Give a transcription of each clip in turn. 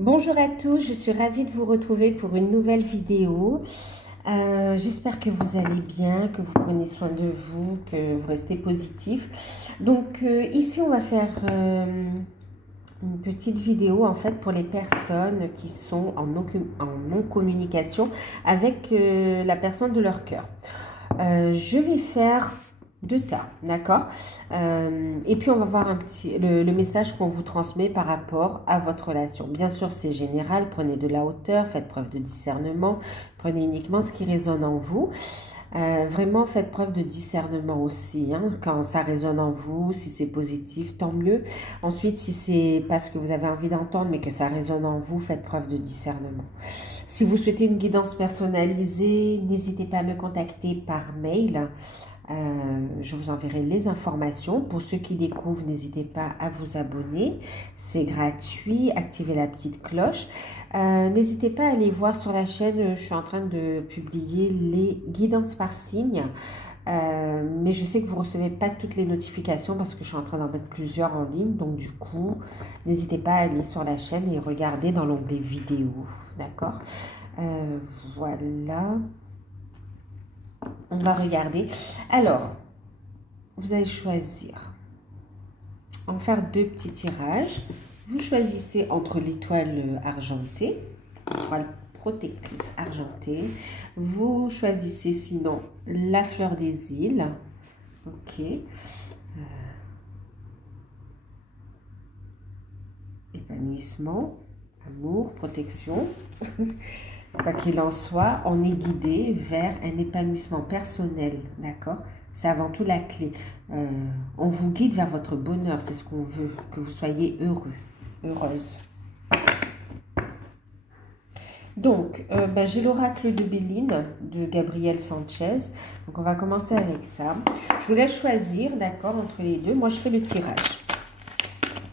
Bonjour à tous, je suis ravie de vous retrouver pour une nouvelle vidéo. J'espère que vous allez bien, que vous prenez soin de vous, que vous restez positif. Donc ici on va faire une petite vidéo en fait pour les personnes qui sont en non-communication avec la personne de leur cœur. Je vais faire deux tas, d'accord, et puis on va voir le message qu'on vous transmet par rapport à votre relation. Bien sûr, c'est général, prenez de la hauteur, faites preuve de discernement, prenez uniquement ce qui résonne en vous. Vraiment, faites preuve de discernement aussi, hein, quand ça résonne en vous, si c'est positif, tant mieux. Ensuite, si c'est pas ce que vous avez envie d'entendre, mais que ça résonne en vous, faites preuve de discernement. Si vous souhaitez une guidance personnalisée, n'hésitez pas à me contacter par mail. Je vous enverrai les informations. Pour ceux qui découvrent, n'hésitez pas à vous abonner. C'est gratuit. Activez la petite cloche. N'hésitez pas à aller voir sur la chaîne. Je suis en train de publier les guidances par signe. Mais je sais que vous ne recevez pas toutes les notifications parce que je suis en train d'en mettre plusieurs en ligne. Donc du coup, n'hésitez pas à aller sur la chaîne et regarder dans l'onglet vidéo. D'accord? Voilà. On va regarder. Alors, vous allez choisir. On va faire deux petits tirages. Vous choisissez entre l'étoile argentée, l'étoile protectrice argentée. Vous choisissez sinon la fleur des îles. Ok. Épanouissement, amour, protection. Quoi qu'il en soit, on est guidé vers un épanouissement personnel, d'accord? C'est avant tout la clé. On vous guide vers votre bonheur, c'est ce qu'on veut, que vous soyez heureux, heureuse. Donc, j'ai l'oracle de Béline de Gabriel Sanchez. Donc, on va commencer avec ça. Je vous laisse choisir, d'accord, entre les deux. Moi, je fais le tirage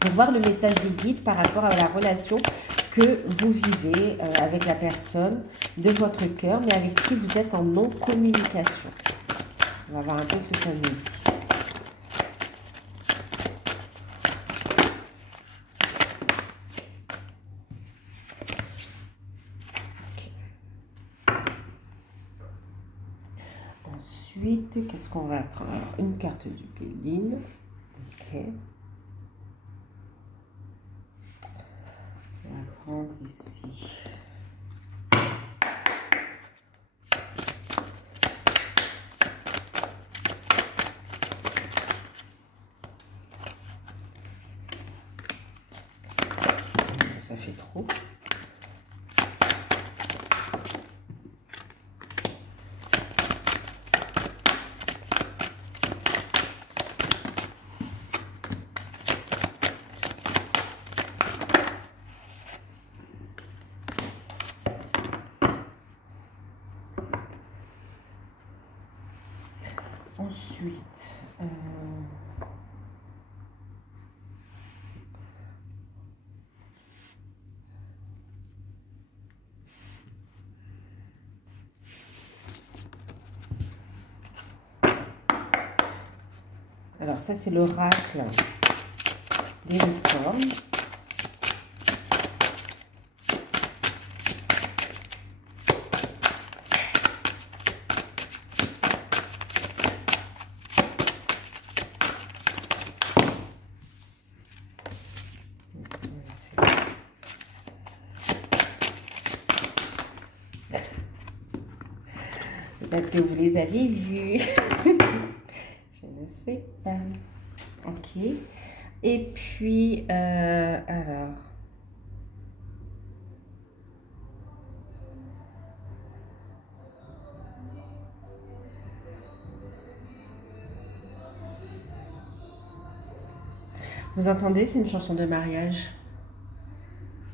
pour voir le message des guides par rapport à la relation que vous vivez avec la personne de votre cœur, mais avec qui vous êtes en non-communication. On va voir un peu ce que ça nous dit. Okay. Ensuite, qu'est-ce qu'on va prendre? Alors, une carte du Béline. Ok. On va prendre ici. Ça fait trop. Ensuite, alors ça c'est l'oracle des licornes. Peut-être que vous les avez vus. Je ne sais pas. Ok. Et puis, alors. Vous entendez? C'est une chanson de mariage.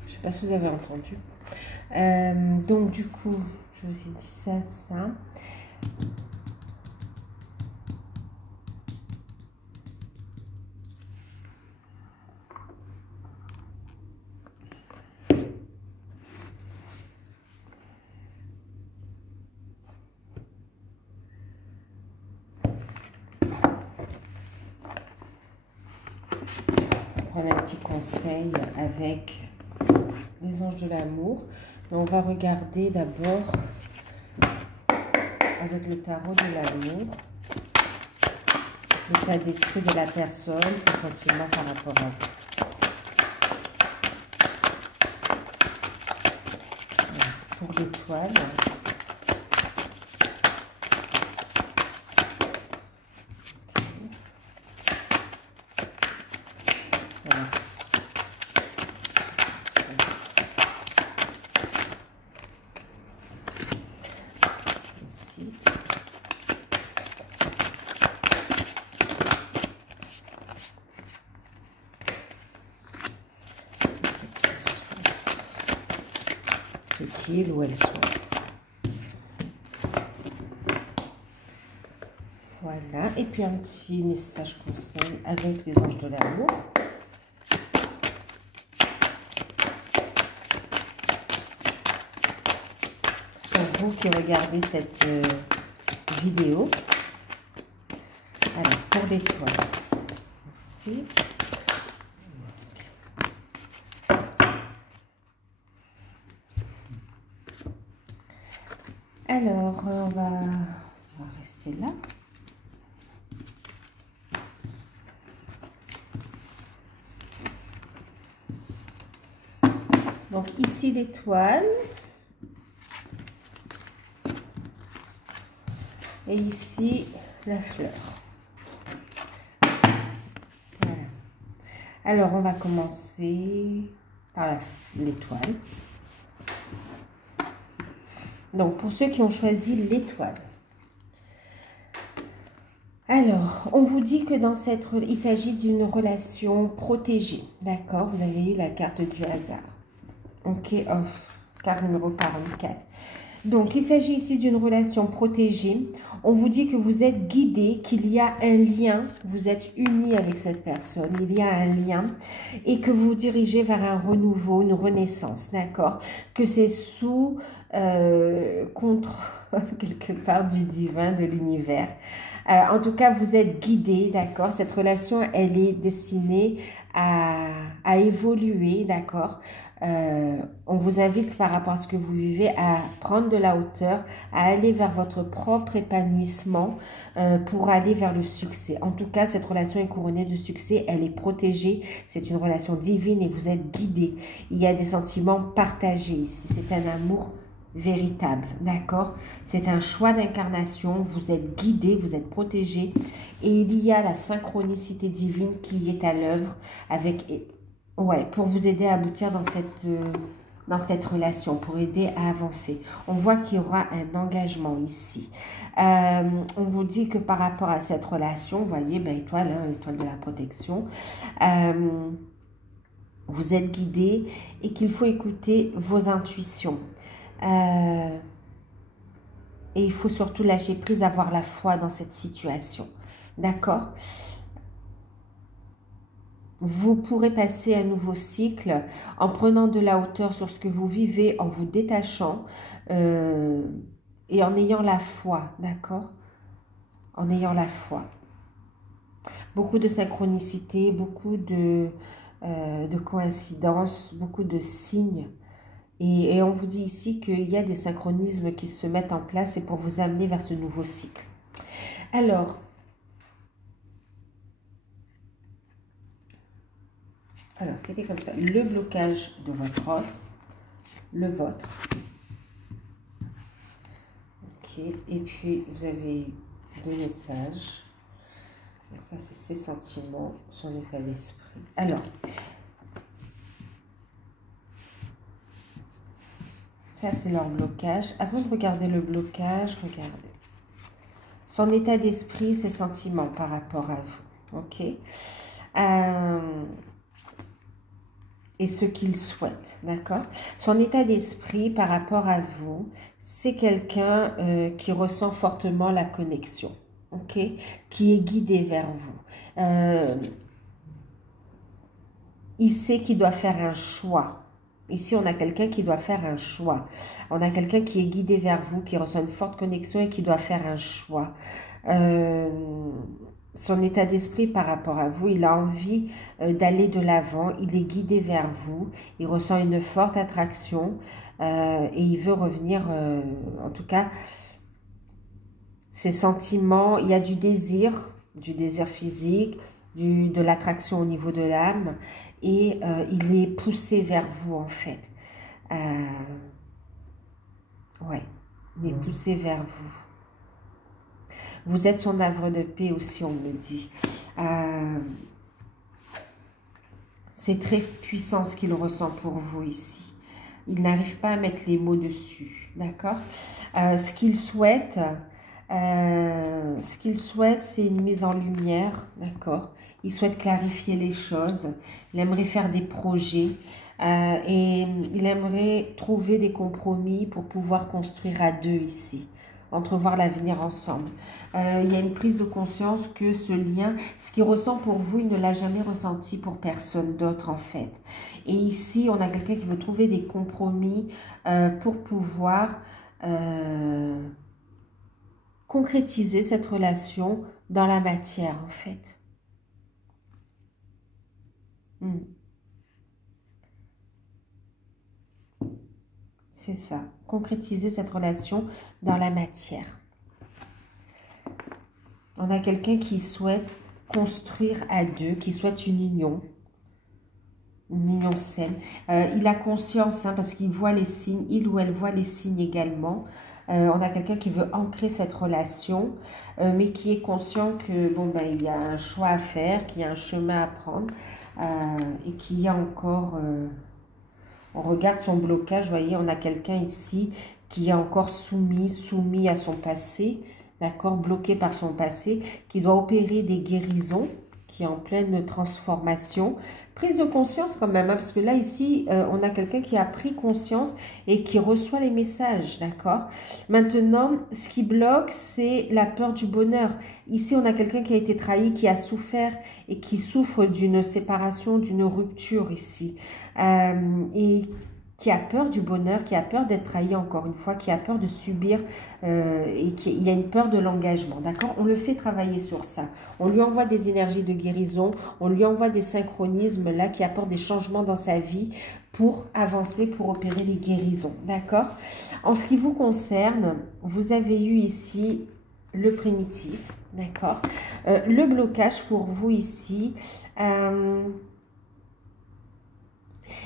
Je ne sais pas si vous avez entendu. Donc, du coup, je vous ai dit ça. Prendre un petit conseil avec les anges de l'amour. On va regarder d'abord avec le tarot de l'amour, l'état d'esprit de la personne, ses sentiments par rapport à vous. Voilà, pour l'étoile. Ce qu'il ou elle souhaite. Voilà, et puis un petit message conseil avec les anges de l'amour. Pour vous qui regardez cette vidéo. Alors, pour l'étoile. Merci. Alors, on va rester là. Donc, ici l'étoile. Et ici, la fleur. Voilà. Alors, on va commencer par l'étoile. Donc, pour ceux qui ont choisi l'étoile. Alors, on vous dit que dans cette... il s'agit d'une relation protégée. D'accord? Vous avez eu la carte du hasard. Ok, carte numéro 44. Donc, il s'agit ici d'une relation protégée. On vous dit que vous êtes guidé, qu'il y a un lien, vous êtes unis avec cette personne, il y a un lien et que vous vous dirigez vers un renouveau, une renaissance, d'accord? Que c'est sous contre quelque part du divin, de l'univers. En tout cas, vous êtes guidé, d'accord? Cette relation, elle est destinée à évoluer, d'accord? On vous invite par rapport à ce que vous vivez à prendre de la hauteur, à aller vers votre propre épanouissement pour aller vers le succès. En tout cas, cette relation est couronnée de succès, elle est protégée, c'est une relation divine et vous êtes guidé. Il y a des sentiments partagés ici, c'est un amour véritable, d'accord? C'est un choix d'incarnation, vous êtes guidé, vous êtes protégé et il y a la synchronicité divine qui est à l'œuvre avec... Ouais, pour vous aider à aboutir dans cette relation, pour aider à avancer. On voit qu'il y aura un engagement ici. On vous dit que par rapport à cette relation, vous voyez, ben, étoile, hein, étoile de la protection, vous êtes guidé et qu'il faut écouter vos intuitions. Et il faut surtout lâcher prise, avoir la foi dans cette situation. D'accord ? Vous pourrez passer un nouveau cycle en prenant de la hauteur sur ce que vous vivez, en vous détachant et en ayant la foi, d'accord? En ayant la foi. Beaucoup de synchronicité, beaucoup de coïncidences, beaucoup de signes. Et on vous dit ici qu'il y a des synchronismes qui se mettent en place et pour vous amener vers ce nouveau cycle. Alors, c'était comme ça. Le blocage de votre ordre, le vôtre. Ok. Et puis, vous avez deux messages. Donc ça, c'est ses sentiments, son état d'esprit. Alors, ça, c'est leur blocage. Avant de regarder le blocage, regardez. Son état d'esprit, ses sentiments par rapport à vous. Ok. Et ce qu'il souhaite, d'accord? Son état d'esprit par rapport à vous, c'est quelqu'un qui ressent fortement la connexion, ok? Qui est guidé vers vous. Il sait qu'il doit faire un choix. Ici, on a quelqu'un qui doit faire un choix. On a quelqu'un qui est guidé vers vous, qui ressent une forte connexion et qui doit faire un choix. son état d'esprit par rapport à vous. Il a envie d'aller de l'avant, il est guidé vers vous, il ressent une forte attraction et il veut revenir, en tout cas, ses sentiments, il y a du désir physique, de l'attraction au niveau de l'âme et il est poussé vers vous en fait. Ouais, il est poussé vers vous. Vous êtes son havre de paix aussi, on me dit. C'est très puissant ce qu'il ressent pour vous ici. Il n'arrive pas à mettre les mots dessus, d'accord? Ce qu'il souhaite, c'est une mise en lumière, d'accord? Il souhaite clarifier les choses. Il aimerait faire des projets et il aimerait trouver des compromis pour pouvoir construire à deux ici. Entrevoir l'avenir ensemble. Il y a une prise de conscience que ce lien, ce qu'il ressent pour vous, il ne l'a jamais ressenti pour personne d'autre en fait. Et ici, on a quelqu'un qui veut trouver des compromis pour pouvoir concrétiser cette relation dans la matière en fait. C'est ça, concrétiser cette relation dans la matière. On a quelqu'un qui souhaite construire à deux, qui souhaite une union saine. Il a conscience, hein, parce qu'il voit les signes, il ou elle voit les signes également. On a quelqu'un qui veut ancrer cette relation, mais qui est conscient que bon ben il y a un choix à faire, qu'il y a un chemin à prendre, et qu'il y a encore... on regarde son blocage, vous voyez, on a quelqu'un ici qui est encore soumis à son passé, d'accord, bloqué par son passé, qui doit opérer des guérisons, qui est en pleine transformation. Prise de conscience quand même, hein, parce que là, ici, on a quelqu'un qui a pris conscience et qui reçoit les messages, d'accord? Maintenant, ce qui bloque, c'est la peur du bonheur. Ici, on a quelqu'un qui a été trahi, qui a souffert et qui souffre d'une séparation, d'une rupture ici. Et qui a peur du bonheur, qui a peur d'être trahi encore une fois, qui a peur de subir et il y a une peur de l'engagement, d'accord? On le fait travailler sur ça. On lui envoie des énergies de guérison, on lui envoie des synchronismes là qui apportent des changements dans sa vie pour avancer, pour opérer les guérisons, d'accord? En ce qui vous concerne, vous avez eu ici le primitif, d'accord? Le blocage pour vous ici...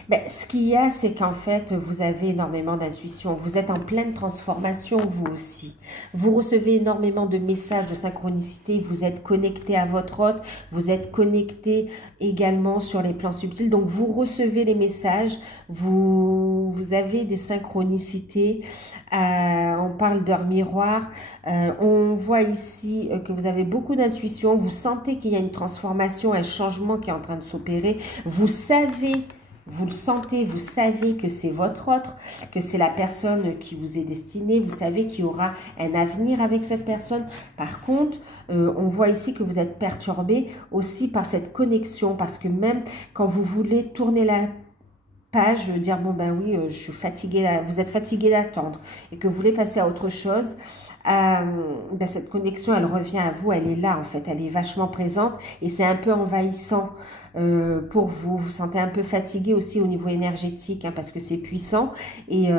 Ben, ce qu'il y a, c'est qu'en fait, vous avez énormément d'intuition. Vous êtes en pleine transformation, vous aussi. Vous recevez énormément de messages de synchronicité. Vous êtes connecté à votre hôte. Vous êtes connecté également sur les plans subtils. Donc, vous recevez les messages. Vous avez des synchronicités. On parle d'heure miroir. On voit ici que vous avez beaucoup d'intuition. Vous sentez qu'il y a une transformation, un changement qui est en train de s'opérer. Vous savez... Vous le sentez, vous savez que c'est votre autre, que c'est la personne qui vous est destinée. Vous savez qu'il y aura un avenir avec cette personne. Par contre, on voit ici que vous êtes perturbé aussi par cette connexion. Parce que même quand vous voulez tourner la page, dire bon ben oui, je suis fatiguée, vous êtes fatigué d'attendre et que vous voulez passer à autre chose, ben cette connexion, elle revient à vous, elle est là en fait, elle est vachement présente et c'est un peu envahissant pour vous. Vous sentez un peu fatigué aussi au niveau énergétique, hein, parce que c'est puissant et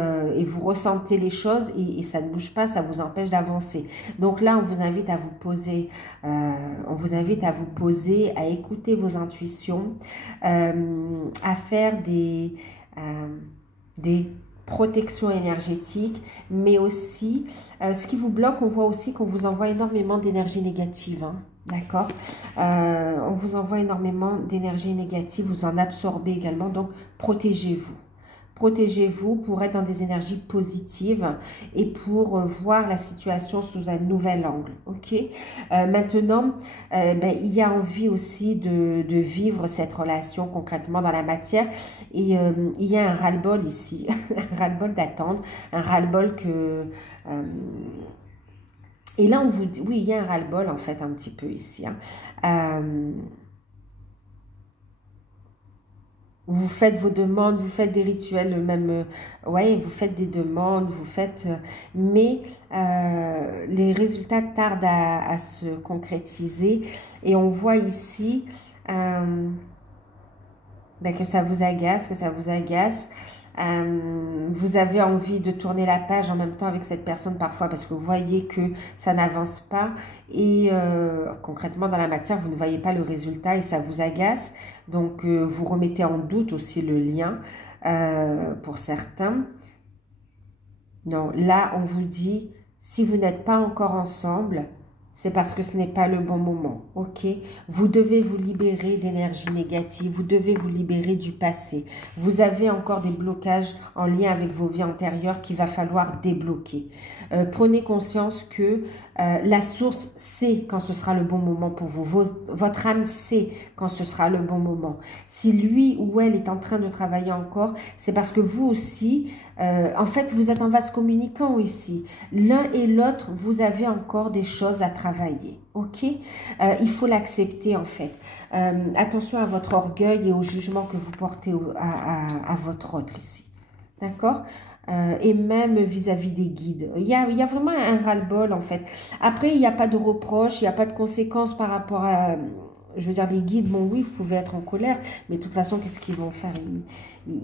vous ressentez les choses et ça ne bouge pas, ça vous empêche d'avancer. Donc là, on vous invite à vous poser, à écouter vos intuitions, à faire des protection énergétique, mais aussi, ce qui vous bloque, on voit aussi qu'on vous envoie énormément d'énergie négative, hein, d'accord? On vous envoie énormément d'énergie négative, vous en absorbez également, donc protégez-vous. Protégez-vous pour être dans des énergies positives et pour voir la situation sous un nouvel angle. Ok. Maintenant, ben, il y a envie aussi de vivre cette relation concrètement dans la matière. Et il y a un ras-le-bol ici, un ras-le-bol d'attendre, un ras-le-bol que... et là, on vous dit... Oui, il y a un ras-le-bol en fait un petit peu ici. Hein. vous faites vos demandes, vous faites des rituels, même, ouais, vous faites des demandes, vous faites, mais les résultats tardent à se concrétiser. Et on voit ici ben, que ça vous agace, vous avez envie de tourner la page en même temps avec cette personne parfois parce que vous voyez que ça n'avance pas et concrètement dans la matière vous ne voyez pas le résultat et ça vous agace, donc vous remettez en doute aussi le lien pour certains. Non, là on vous dit si vous n'êtes pas encore ensemble, c'est parce que ce n'est pas le bon moment, ok? Vous devez vous libérer d'énergie négative, vous devez vous libérer du passé. Vous avez encore des blocages en lien avec vos vies antérieures qu'il va falloir débloquer. Prenez conscience que la source sait quand ce sera le bon moment pour vous. Votre âme sait quand ce sera le bon moment. Si lui ou elle est en train de travailler encore, c'est parce que vous aussi, en fait, vous êtes en vase communicant ici. L'un et l'autre, vous avez encore des choses à travailler. Ok, il faut l'accepter en fait. Attention à votre orgueil et au jugement que vous portez à votre autre ici. D'accord, et même vis-à-vis des guides. Il y a vraiment un ras-le-bol en fait. Après, il n'y a pas de reproche, il n'y a pas de conséquences par rapport à... Je veux dire, les guides, bon oui, vous pouvez être en colère, mais de toute façon, qu'est-ce qu'ils vont faire?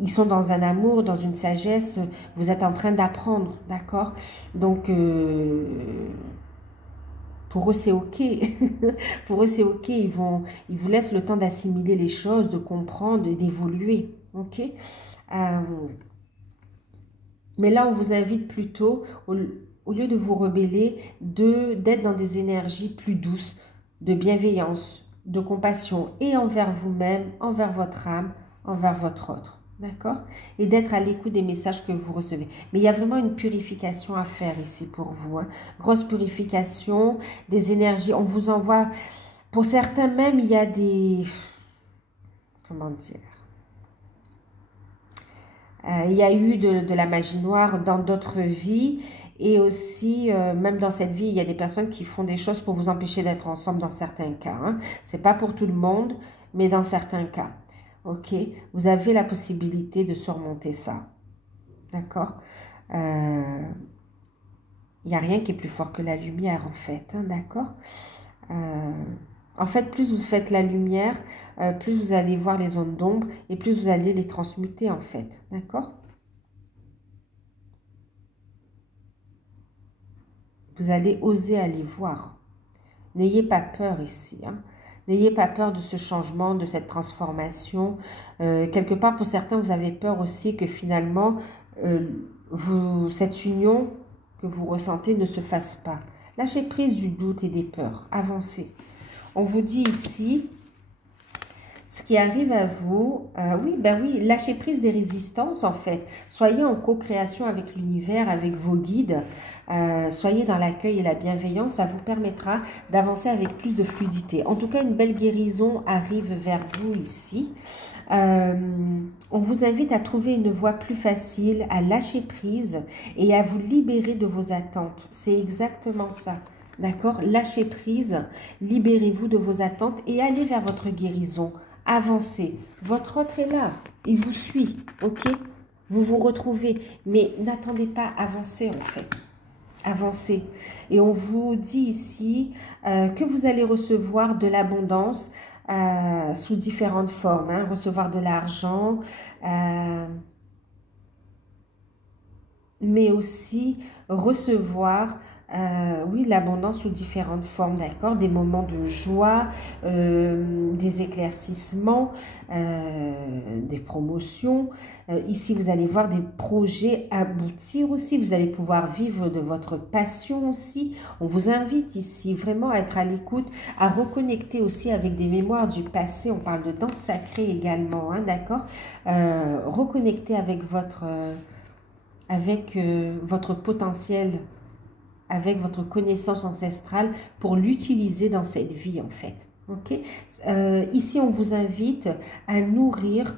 Ils sont dans un amour, dans une sagesse, vous êtes en train d'apprendre, d'accord? Donc, pour eux, c'est ok. Pour eux, c'est ok, ils vous laissent le temps d'assimiler les choses, de comprendre et d'évoluer, ok? Mais là, on vous invite plutôt, au lieu de vous rebeller, d'être dans des énergies plus douces, de bienveillance, de compassion et envers vous-même, envers votre âme, envers votre autre. D'accord? Et d'être à l'écoute des messages que vous recevez. Mais il y a vraiment une purification à faire ici pour vous. Hein. Grosse purification des énergies. On vous envoie, pour certains même, il y a des... Comment dire? Il y a eu de la magie noire dans d'autres vies. Et aussi, même dans cette vie, il y a des personnes qui font des choses pour vous empêcher d'être ensemble dans certains cas. Hein. Ce n'est pas pour tout le monde, mais dans certains cas. Ok, vous avez la possibilité de surmonter ça. D'accord, il n'y a rien qui est plus fort que la lumière, en fait. Hein, d'accord, en fait, plus vous faites la lumière, plus vous allez voir les zones d'ombre et plus vous allez les transmuter, en fait. D'accord. Vous allez oser aller voir. N'ayez pas peur ici. Hein. N'ayez pas peur de ce changement, de cette transformation. Quelque part, pour certains, vous avez peur aussi que finalement, cette union que vous ressentez ne se fasse pas. Lâchez prise du doute et des peurs. Avancez. On vous dit ici... Ce qui arrive à vous, oui, ben oui, lâchez prise des résistances en fait. Soyez en co-création avec l'univers, avec vos guides. Soyez dans l'accueil et la bienveillance. Ça vous permettra d'avancer avec plus de fluidité. En tout cas, une belle guérison arrive vers vous ici. On vous invite à trouver une voie plus facile, à lâcher prise et à vous libérer de vos attentes. C'est exactement ça. D'accord? Lâchez prise, libérez-vous de vos attentes et allez vers votre guérison. Avancez. Votre autre est là. Il vous suit. Ok? Vous vous retrouvez. Mais n'attendez pas. Avancez en fait. Avancez. Et on vous dit ici que vous allez recevoir de l'abondance sous différentes formes. Hein, recevoir de l'argent. Mais aussi recevoir... oui, l'abondance sous différentes formes, d'accord, des moments de joie, des éclaircissements, des promotions. Ici, vous allez voir des projets aboutir aussi. Vous allez pouvoir vivre de votre passion aussi. On vous invite ici vraiment à être à l'écoute, à reconnecter aussi avec des mémoires du passé. On parle de danse sacrée également, hein, d'accord. Reconnecter avec votre potentiel, avec votre connaissance ancestrale pour l'utiliser dans cette vie en fait. Ok. Ici, on vous invite à nourrir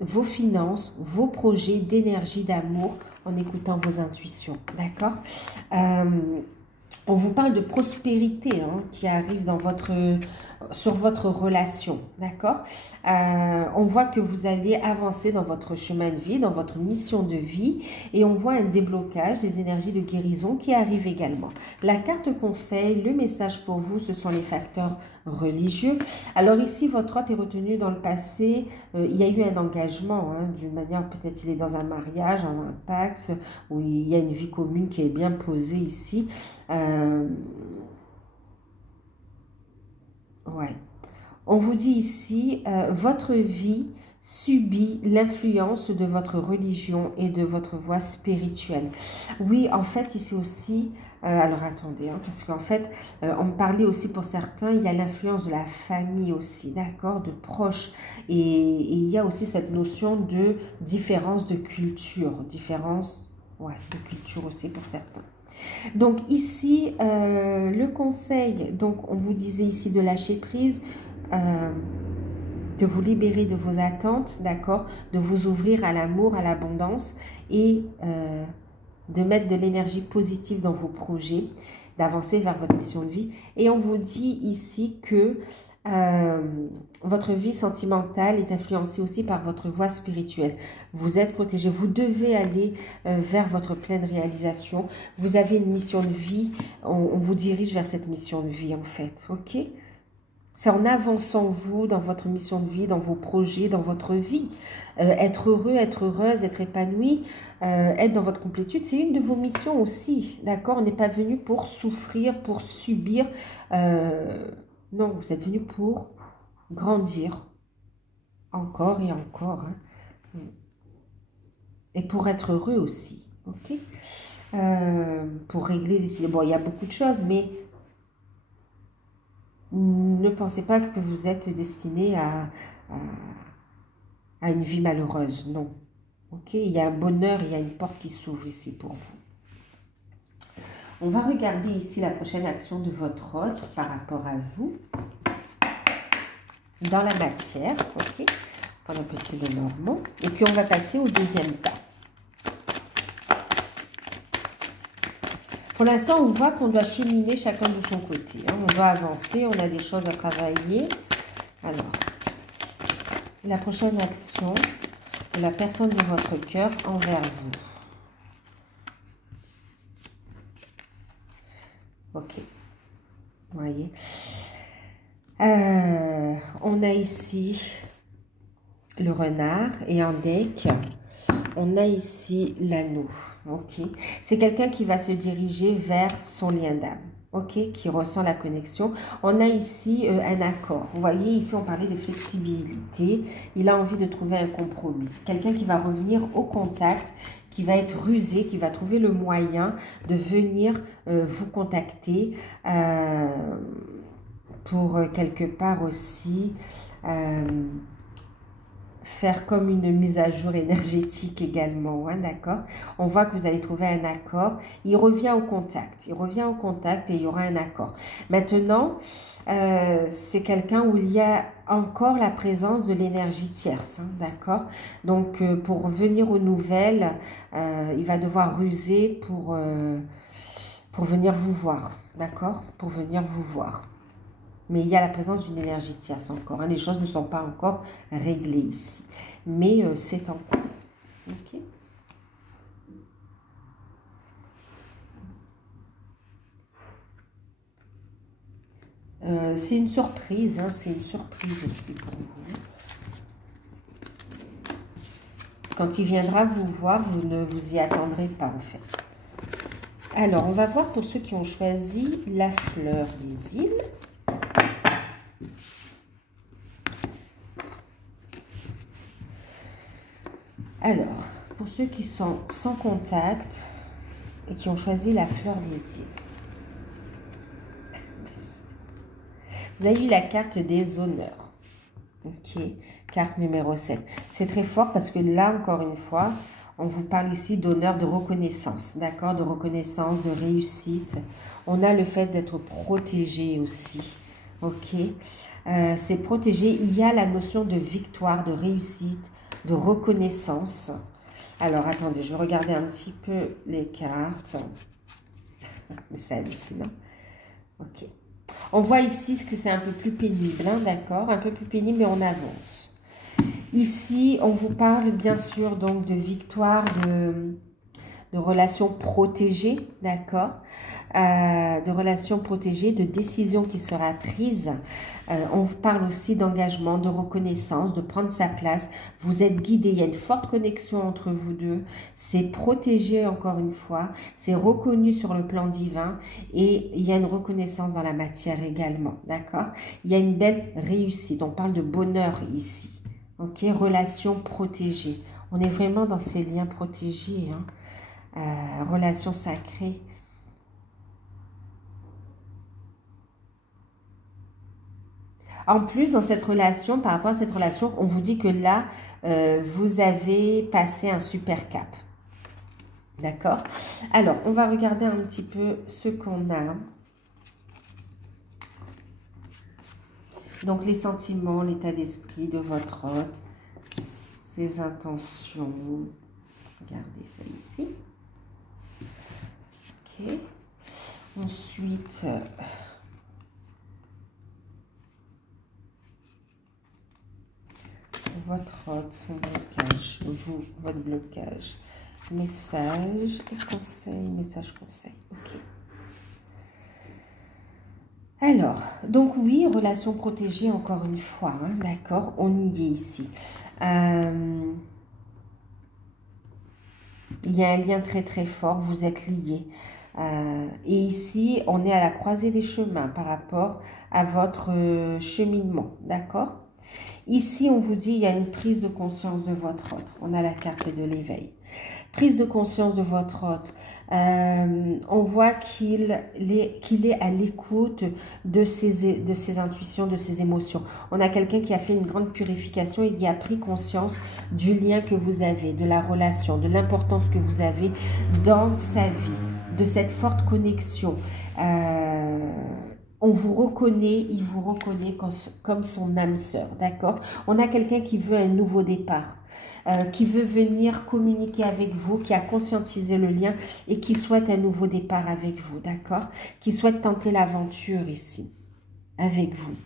vos finances, vos projets d'énergie, d'amour en écoutant vos intuitions. D'accord. On vous parle de prospérité hein, qui arrive dans votre sur votre relation, d'accord? On voit que vous allez avancer dans votre chemin de vie, dans votre mission de vie, et on voit un déblocage des énergies de guérison qui arrive également. La carte conseil, le message pour vous, ce sont les facteurs religieux. Alors ici, votre hôte est retenu dans le passé, il y a eu un engagement, hein, d'une manière, peut-être il est dans un mariage, dans un pacte, où il y a une vie commune qui est bien posée ici. Ouais. On vous dit ici, votre vie subit l'influence de votre religion et de votre voie spirituelle. Oui, en fait, ici aussi, alors attendez, hein, parce qu'en fait, on me parlait aussi pour certains, il y a l'influence de la famille aussi, d'accord, de proches. Et il y a aussi cette notion de différence de culture, différence, ouais, de culture aussi pour certains. Donc ici, le conseil, donc on vous disait ici de lâcher prise, de vous libérer de vos attentes, d'accord, de vous ouvrir à l'amour, à l'abondance et de mettre de l'énergie positive dans vos projets, d'avancer vers votre mission de vie. Et on vous dit ici que votre vie sentimentale est influencée aussi par votre voie spirituelle. Vous êtes protégé, vous devez aller vers votre pleine réalisation. Vous avez une mission de vie, on vous dirige vers cette mission de vie en fait, ok? C'est en avançant vous dans votre mission de vie, dans vos projets, dans votre vie. Être heureux, être heureuse, être épanoui, être dans votre complétude, c'est une de vos missions aussi, d'accord? On n'est pas venu pour souffrir, pour subir. Non, vous êtes venu pour grandir encore et encore. Hein. Et pour être heureux aussi, ok? Pour régler des... Bon, il y a beaucoup de choses, mais ne pensez pas que vous êtes destiné à une vie malheureuse, non. Ok, il y a un bonheur, il y a une porte qui s'ouvre ici pour vous. On va regarder ici la prochaine action de votre hôte par rapport à vous. Dans la matière, ok, pour un petit Lenormand. Et puis on va passer au deuxième tas. Pour l'instant, on voit qu'on doit cheminer chacun de son côté. Hein. On doit avancer, on a des choses à travailler. Alors, la prochaine action de la personne de votre cœur envers vous. Ok, vous voyez. On a ici le renard et en deck, on a ici l'anneau. Ok, c'est quelqu'un qui va se diriger vers son lien d'âme. Ok, qui ressent la connexion. On a ici un accord. Vous voyez, ici on parlait de flexibilité. Il a envie de trouver un compromis. Quelqu'un qui va revenir au contact, qui va être rusé, qui va trouver le moyen de venir vous contacter pour quelque part aussi faire comme une mise à jour énergétique également, hein, d'accord? On voit que vous allez trouver un accord. Il revient au contact. Il revient au contact et il y aura un accord. Maintenant, c'est quelqu'un où il y a encore la présence de l'énergie tierce, hein, d'accord? Donc, pour venir aux nouvelles, il va devoir ruser pour venir vous voir, d'accord? Pour venir vous voir. Mais il y a la présence d'une énergie tierce encore. Hein. Les choses ne sont pas encore réglées ici. Mais c'est en cours. Ok. C'est une surprise. Hein. C'est une surprise aussi pour vous. Quand il viendra vous voir, vous ne vous y attendrez pas en fait. Alors, on va voir pour ceux qui ont choisi la fleur des îles. Alors, pour ceux qui sont sans contact et qui ont choisi la fleur des îles, vous avez eu la carte des honneurs. Ok, carte numéro 7. C'est très fort parce que là, encore une fois, on vous parle ici d'honneur, de reconnaissance, d'accord, de reconnaissance, de réussite. On a le fait d'être protégé aussi, ok. C'est protégé. Il y a la notion de victoire, de réussite, de reconnaissance. Alors, attendez, je vais regarder un petit peu les cartes. Mais c'est hallucinant. Ok. On voit ici que c'est un peu plus pénible, hein, d'accord? Un peu plus pénible, mais on avance. Ici, on vous parle bien sûr donc de victoire, de relations protégées, d'accord? De relations protégées, de décision qui sera prise. On parle aussi d'engagement, de reconnaissance, de prendre sa place. Vous êtes guidé, il y a une forte connexion entre vous deux. C'est protégé encore une fois, c'est reconnu sur le plan divin et il y a une reconnaissance dans la matière également, d'accord? Il y a une belle réussite, on parle de bonheur ici, ok? Relations protégées, on est vraiment dans ces liens protégés, hein? Relations sacrées. En plus, dans cette relation, par rapport à cette relation, on vous dit que là, vous avez passé un super cap. D'accord? Alors, on va regarder un petit peu ce qu'on a. Donc, les sentiments, l'état d'esprit de votre hôte, ses intentions. Regardez ça ici. Ok. Ensuite... votre hôte, son blocage, vous, votre blocage, message et conseil, message, conseil, ok. Alors, donc oui, relation protégée encore une fois, hein, d'accord, on y est ici. Il y a un lien très très fort, vous êtes liés. Et ici, on est à la croisée des chemins par rapport à votre cheminement, d'accord? Ici, on vous dit, il y a une prise de conscience de votre hôte. On a la carte de l'éveil. Prise de conscience de votre hôte. On voit qu'il est à l'écoute de ses intuitions, de ses émotions. On a quelqu'un qui a fait une grande purification et qui a pris conscience du lien que vous avez, de la relation, de l'importance que vous avez dans sa vie, de cette forte connexion. On vous reconnaît, il vous reconnaît comme son âme sœur, d'accord? On a quelqu'un qui veut un nouveau départ, qui veut venir communiquer avec vous, qui a conscientisé le lien et qui souhaite un nouveau départ avec vous, d'accord? Qui souhaite tenter l'aventure ici, avec vous.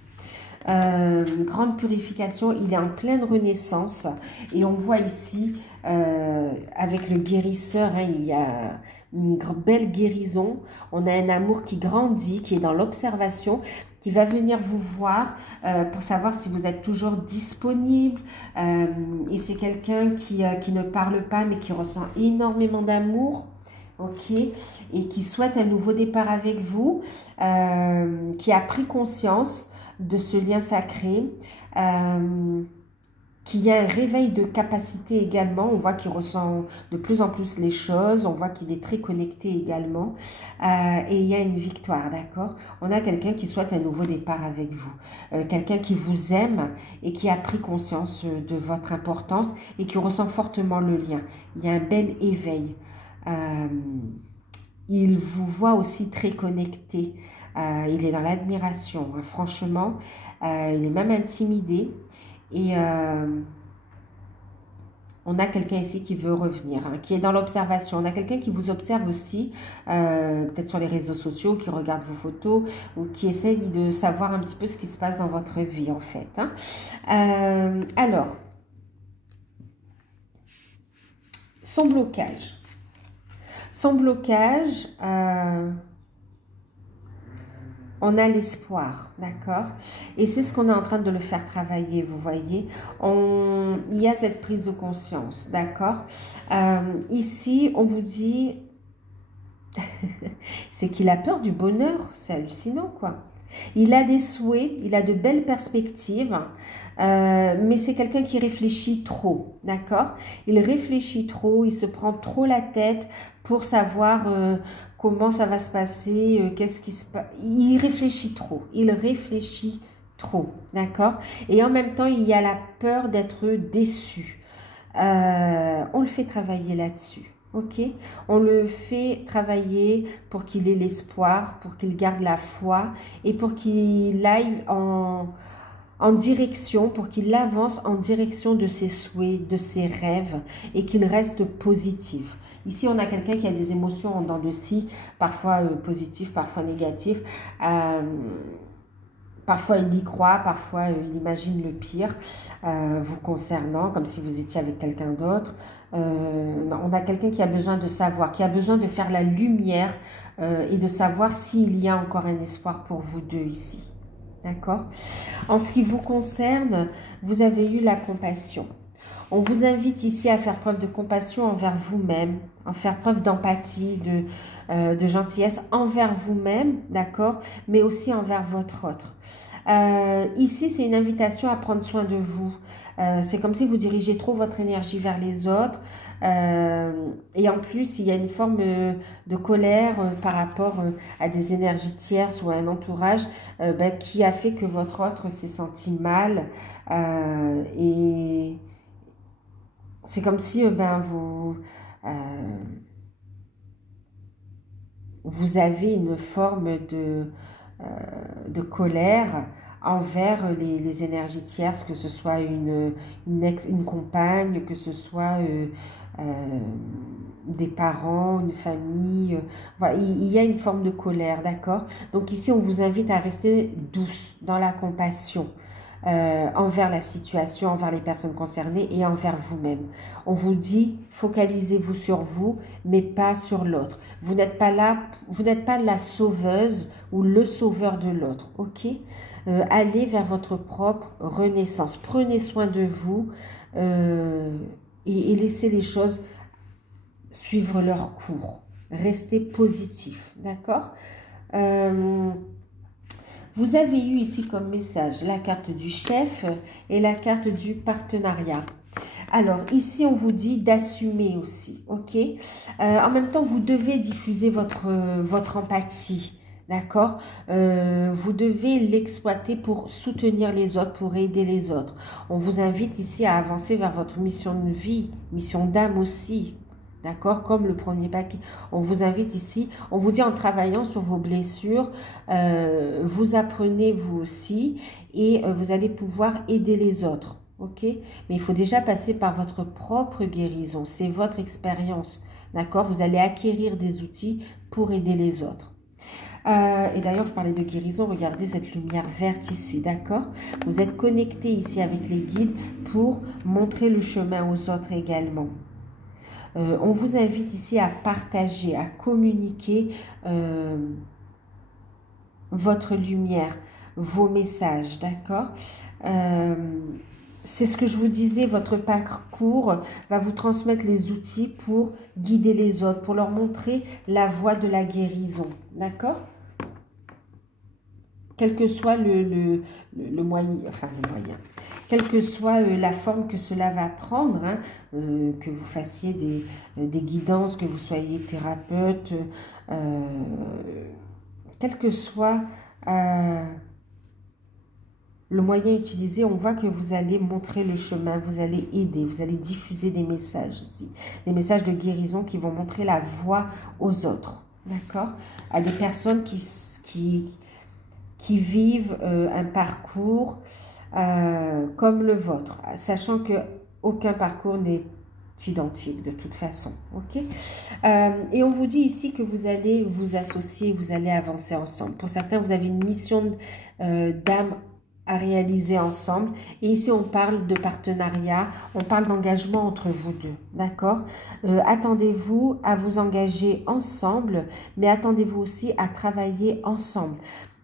Grande purification, il est en pleine renaissance et on voit ici avec le guérisseur, hein, il y a une belle guérison, on a un amour qui grandit, qui est dans l'observation, qui va venir vous voir pour savoir si vous êtes toujours disponible et c'est quelqu'un qui ne parle pas mais qui ressent énormément d'amour. Ok, et qui souhaite un nouveau départ avec vous, qui a pris conscience de ce lien sacré, qu'il y a un réveil de capacité également, on voit qu'il ressent de plus en plus les choses, on voit qu'il est très connecté également, et il y a une victoire, d'accord? On a quelqu'un qui souhaite un nouveau départ avec vous, quelqu'un qui vous aime et qui a pris conscience de votre importance et qui ressent fortement le lien. Il y a un bel éveil. Il vous voit aussi très connecté, il est dans l'admiration, hein. Franchement, il est même intimidé et on a quelqu'un ici qui veut revenir, hein, qui est dans l'observation. On a quelqu'un qui vous observe aussi, peut-être sur les réseaux sociaux, qui regarde vos photos ou qui essaye de savoir un petit peu ce qui se passe dans votre vie en fait, hein. Alors, son blocage. Son blocage, on a l'espoir, d'accord? Et c'est ce qu'on est en train de le faire travailler, vous voyez. Il y a cette prise de conscience, d'accord? Ici, on vous dit, c'est qu'il a peur du bonheur, c'est hallucinant, quoi. Il a des souhaits, il a de belles perspectives, mais c'est quelqu'un qui réfléchit trop, d'accord? Il réfléchit trop, il se prend trop la tête pour savoir comment ça va se passer, qu'est-ce qui se passe. Il réfléchit trop, d'accord? Et en même temps, il y a la peur d'être déçu. On le fait travailler là-dessus. Ok, on le fait travailler pour qu'il ait l'espoir, pour qu'il garde la foi et pour qu'il aille en direction, pour qu'il avance en direction de ses souhaits, de ses rêves, et qu'il reste positif. Ici, on a quelqu'un qui a des émotions en dents de scie, parfois positives, parfois négatives. Parfois, il y croit, parfois, il imagine le pire vous concernant, comme si vous étiez avec quelqu'un d'autre. On a quelqu'un qui a besoin de savoir, qui a besoin de faire la lumière et de savoir s'il y a encore un espoir pour vous deux ici. D'accord? En ce qui vous concerne, vous avez eu la compassion. On vous invite ici à faire preuve de compassion envers vous-même, à faire preuve d'empathie, de gentillesse envers vous-même, d'accord? Mais aussi envers votre autre. Ici, c'est une invitation à prendre soin de vous. C'est comme si vous dirigez trop votre énergie vers les autres. Et en plus, il y a une forme de colère par rapport à des énergies tierces ou à un entourage qui a fait que votre autre s'est senti mal. Et c'est comme si vous avez une forme de colère envers les énergies tierces, que ce soit une compagne, que ce soit des parents, une famille. Voilà, il y a une forme de colère, d'accord? Donc ici, on vous invite à rester douce, dans la compassion. Envers la situation, envers les personnes concernées et envers vous-même. On vous dit, focalisez-vous sur vous, mais pas sur l'autre. Vous n'êtes pas là, vous n'êtes pas la sauveuse ou le sauveur de l'autre, ok? Allez vers votre propre renaissance. Prenez soin de vous et laissez les choses suivre leur cours. Restez positif, d'accord? Vous avez eu ici comme message la carte du chef et la carte du partenariat. Alors, ici, on vous dit d'assumer aussi, ok? En même temps, vous devez diffuser votre empathie, d'accord? Vous devez l'exploiter pour soutenir les autres, pour aider les autres. On vous invite ici à avancer vers votre mission de vie, mission d'âme aussi. D'accord? Comme le premier paquet. On vous invite ici, on vous dit en travaillant sur vos blessures, vous apprenez vous aussi et vous allez pouvoir aider les autres. Ok? Mais il faut déjà passer par votre propre guérison. C'est votre expérience. D'accord? Vous allez acquérir des outils pour aider les autres. Et d'ailleurs, je parlais de guérison. Regardez cette lumière verte ici. D'accord? Vous êtes connecté ici avec les guides pour montrer le chemin aux autres également. On vous invite ici à partager, à communiquer votre lumière, vos messages, d'accord? C'est ce que je vous disais, votre parcours va vous transmettre les outils pour guider les autres, pour leur montrer la voie de la guérison, d'accord? Quel que soit le moyen, quelle que soit la forme que cela va prendre, hein, que vous fassiez des guidances, que vous soyez thérapeute, quel que soit le moyen utilisé, on voit que vous allez montrer le chemin, vous allez aider, vous allez diffuser des messages ici, des messages de guérison qui vont montrer la voie aux autres, d'accord? À des personnes qui vivent un parcours comme le vôtre, sachant que aucun parcours n'est identique de toute façon, ok? Et on vous dit ici que vous allez vous associer, vous allez avancer ensemble. Pour certains, vous avez une mission d'âme à réaliser ensemble. Et ici, on parle de partenariat, on parle d'engagement entre vous deux, d'accord? Attendez-vous à vous engager ensemble, mais attendez-vous aussi à travailler ensemble.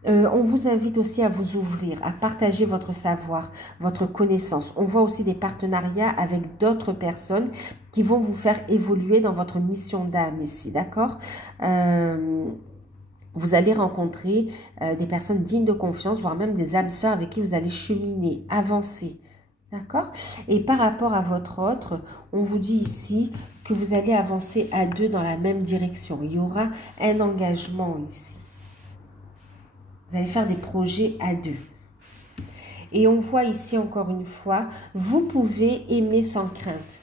On vous invite aussi à vous ouvrir, à partager votre savoir, votre connaissance. On voit aussi des partenariats avec d'autres personnes qui vont vous faire évoluer dans votre mission d'âme ici, d'accord? Vous allez rencontrer des personnes dignes de confiance, voire même des âmes sœurs avec qui vous allez cheminer, avancer, d'accord? Et par rapport à votre autre, on vous dit ici que vous allez avancer à deux dans la même direction. Il y aura un engagement ici. Vous allez faire des projets à deux. Et on voit ici encore une fois, vous pouvez aimer sans crainte.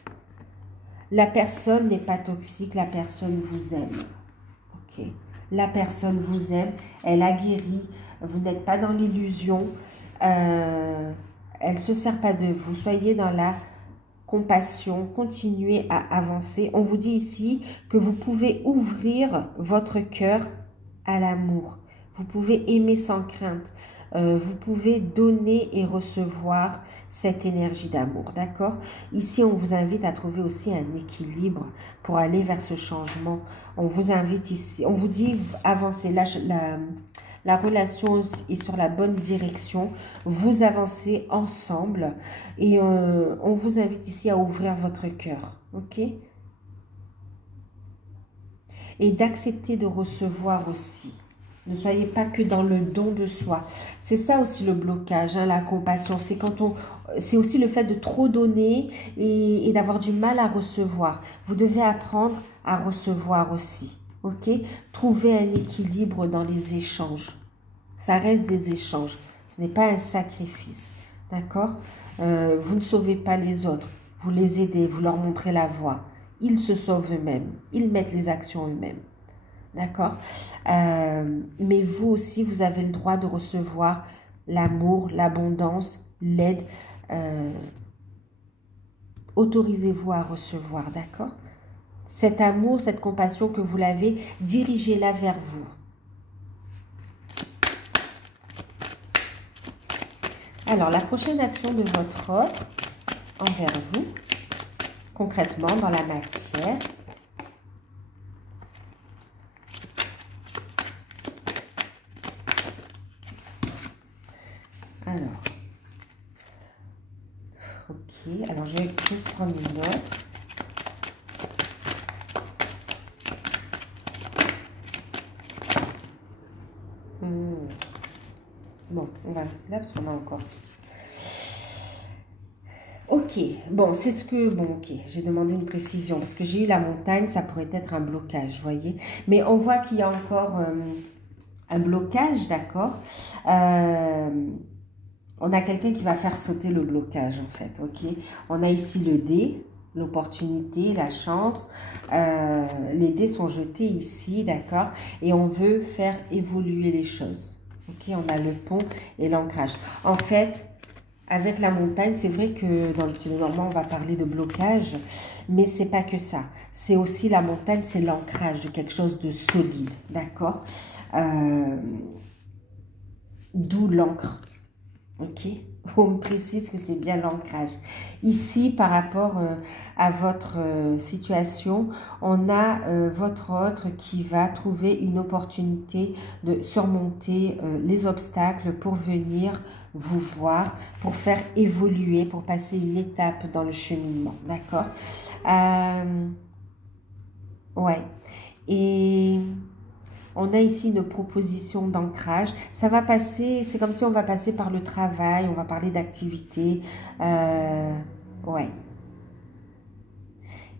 La personne n'est pas toxique, la personne vous aime. Ok? La personne vous aime, elle a guéri, vous n'êtes pas dans l'illusion. Elle ne se sert pas de vous. Soyez dans la compassion, continuez à avancer. On vous dit ici que vous pouvez ouvrir votre cœur à l'amour. Vous pouvez aimer sans crainte. Vous pouvez donner et recevoir cette énergie d'amour, d'accord? Ici, on vous invite à trouver aussi un équilibre pour aller vers ce changement. On vous invite ici, on vous dit avancez. La relation est sur la bonne direction. Vous avancez ensemble et on vous invite ici à ouvrir votre cœur, ok? Et d'accepter de recevoir aussi. Ne soyez pas que dans le don de soi. C'est ça aussi le blocage, hein, la compassion. C'est aussi le fait de trop donner et d'avoir du mal à recevoir. Vous devez apprendre à recevoir aussi. Ok? Trouvez un équilibre dans les échanges. Ça reste des échanges. Ce n'est pas un sacrifice. D'accord? Vous ne sauvez pas les autres. Vous les aidez, vous leur montrez la voie. Ils se sauvent eux-mêmes. Ils mettent les actions eux-mêmes. D'accord? Mais vous aussi, vous avez le droit de recevoir l'amour, l'abondance, l'aide. Autorisez-vous à recevoir, d'accord? Cet amour, cette compassion que vous l'avez, dirigez-la vers vous. Alors, la prochaine action de votre autre envers vous, concrètement dans la matière. Alors, ok, alors je vais juste prendre une note. Bon, on va rester là parce qu'on a encore... Ok, bon, c'est ce que... Bon, ok, j'ai demandé une précision parce que j'ai eu la montagne, ça pourrait être un blocage, vous voyez. Mais on voit qu'il y a encore un blocage, d'accord. On a quelqu'un qui va faire sauter le blocage, en fait, ok. On a ici le dé, l'opportunité, la chance. Les dés sont jetés ici, d'accord. Et on veut faire évoluer les choses. Ok, on a le pont et l'ancrage. En fait, avec la montagne, c'est vrai que dans le petit normand, on va parler de blocage, mais c'est pas que ça. C'est aussi la montagne, c'est l'ancrage de quelque chose de solide, d'accord. D'où l'encre, ok. On me précise que c'est bien l'ancrage. Ici, par rapport à votre situation, on a votre autre qui va trouver une opportunité de surmonter les obstacles pour venir vous voir, pour faire évoluer, pour passer une étape dans le cheminement. D'accord? Ouais. Et... on a ici une proposition d'ancrage. Ça va passer, c'est comme si on va passer par le travail, on va parler d'activité. Ouais.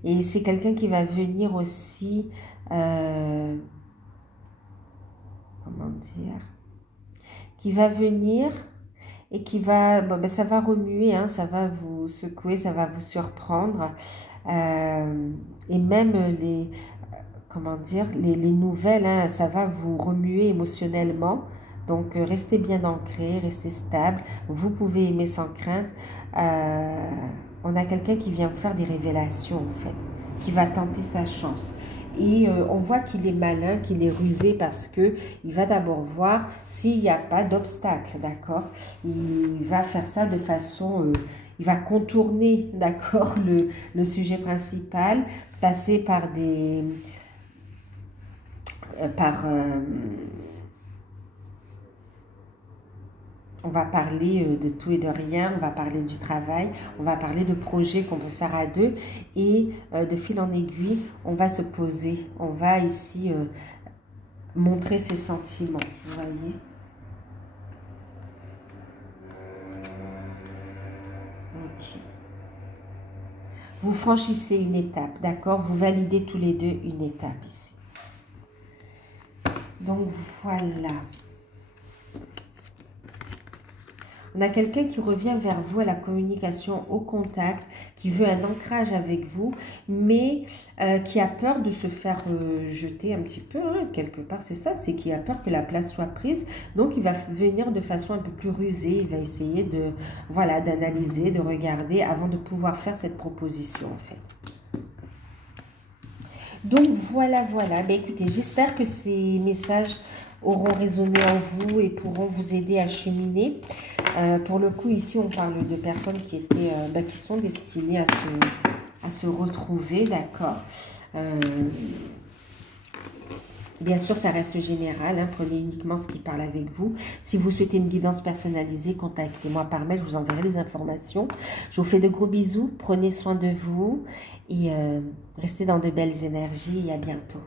Et c'est quelqu'un qui va venir aussi, comment dire, qui va venir et qui va, bon, ben, ça va remuer, hein, ça va vous secouer, ça va vous surprendre. Et même les... comment dire, les nouvelles, hein, ça va vous remuer émotionnellement. Donc, restez bien ancré, restez stable. Vous pouvez aimer sans crainte. On a quelqu'un qui vient vous faire des révélations, en fait, qui va tenter sa chance. Et on voit qu'il est malin, qu'il est rusé parce que il va d'abord voir s'il n'y a pas d'obstacle, d'accord? Il va faire ça de façon... il va contourner, d'accord, le sujet principal, passer par des... on va parler de tout et de rien, on va parler du travail, on va parler de projets qu'on peut faire à deux et de fil en aiguille, on va se poser, on va ici montrer ses sentiments, vous voyez. Ok. Vous franchissez une étape, d'accord? Vous validez tous les deux une étape ici. Donc voilà. On a quelqu'un qui revient vers vous à la communication, au contact, qui veut un ancrage avec vous, mais qui a peur de se faire jeter un petit peu, hein, quelque part, c'est ça, c'est qu'il a peur que la place soit prise. Donc, il va venir de façon un peu plus rusée, il va essayer de, voilà, d'analyser, de regarder avant de pouvoir faire cette proposition, en fait. Donc, voilà. Ben, écoutez, j'espère que ces messages auront résonné en vous et pourront vous aider à cheminer. Pour le coup, ici, on parle de personnes qui étaient, qui sont destinées à se retrouver, d'accord. Bien sûr, ça reste général, hein, prenez uniquement ce qui parle avec vous. Si vous souhaitez une guidance personnalisée, contactez-moi par mail, je vous enverrai les informations. Je vous fais de gros bisous, prenez soin de vous et restez dans de belles énergies et à bientôt.